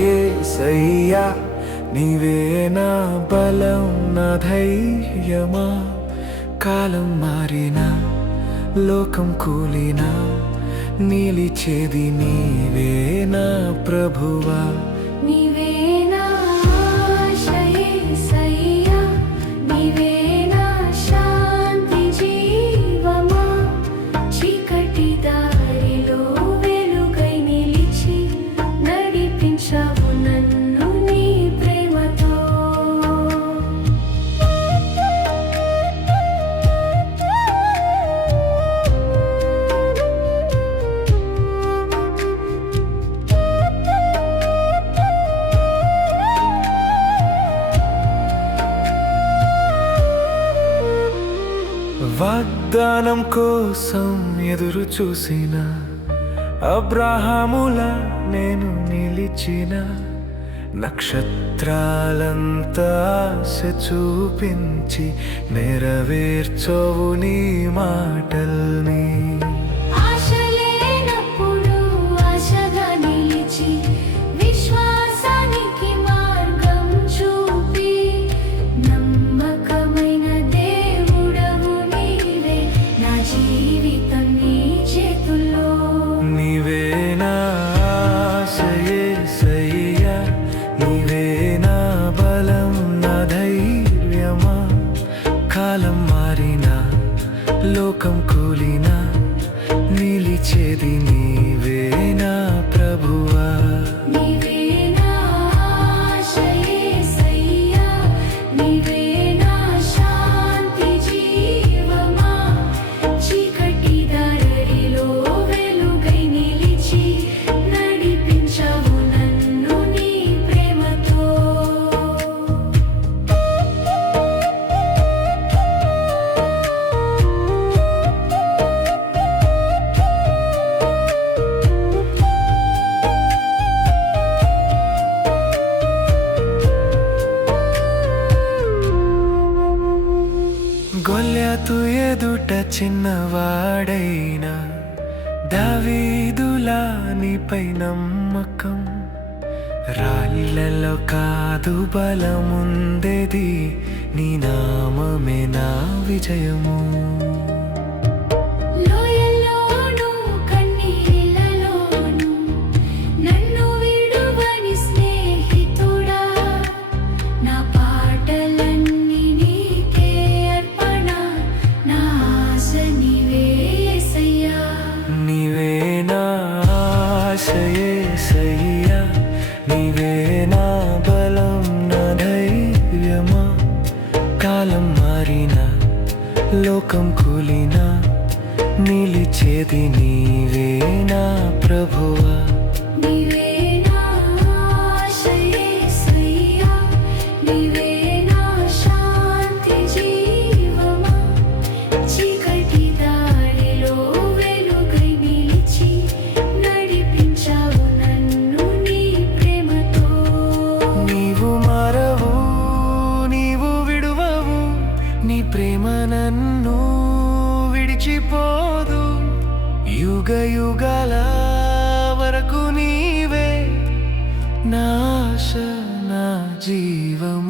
యేసయ్యా నీవే నా బలం నా ధైర్యమా కాలం మారినా లోకం కూలినా నిలిచేది నీవే నా ప్రభువా నీవే నా ఆశ యేసయ్యా నీవే నా శాంతి జీవమా చీకటి దారిలో వెలుగై నిలిచి నడిపించావు నన్ను నీ ప్రేమతో వాగ్దానం కోసం ఎదురు చూసిన అబ్రహాములా నేను నిలిచిన నక్షత్రాలంతా ఆశ చూపించి నెరవేర్చవు నీ మాటల్ని ఆశ లేనప్పుడు ఆశగా నిలిచి విశ్వాసానికి మార్గం చూపి నమ్మకమైన దేవుడవు నీవే నా జీవితం నీ చేతుల్లో నీవే నా ఆశ యేసయ్యా నీవే నా బలం నా ధైర్యమా కాలం మారినా లోకం కూలినా నిలిచేది నీవే నా ప్రభువా నీవే నా ఆశ యేసయ్యా నీవే నా శాంతి జీవమా చీకటి దారిలో వెలుగై నిలిచి నడిపించావు నన్ను నీ ప్రేమతో గొల్యాతు ఎదుట చిన్నవాడైనా దావీదులా నీపై నమ్మకం రాళ్ళలో కాదు బలముందేది నీ నామమే నా విజయము లోయల్లోనూ కన్నీళ్లలోనూ నన్ను విడువని స్నేహితుడా నా పాటలన్నీ నీకే అర్పణ నా ఆశ నీవే యేసయ్యా నీవే నా ఆశ యేసయ్యా నీవే నా బలం నా ధైర్యమా కాలం మారినా లోకం కూలినా నిలిచేది నీవే నా ప్రభువా నీవే నా ఆశ యేసయ్యా నీవే నా శాంతి జీవమా చీకటి దారిలో వెలుగై నిలిచి నడిపించావు నన్ను నీ ప్రేమతో నీవు మారవు నీవు విడువవు నీ ప్రేమ నన్ను విడిచిపోదు యుగ యుగాల వరకు నీవే నా ఆశ నా జీవము